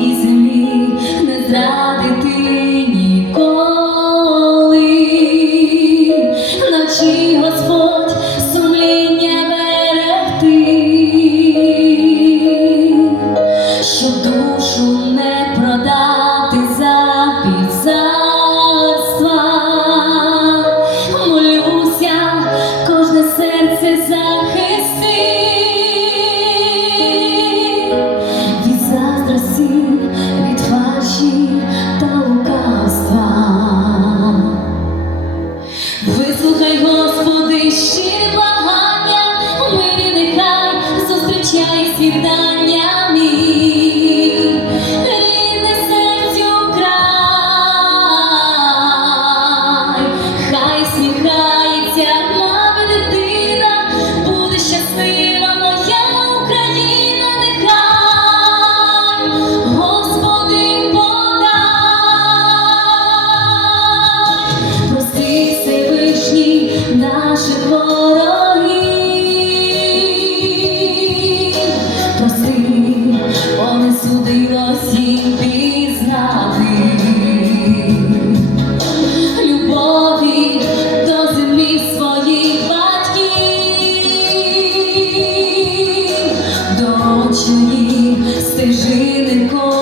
землі не зрав. 고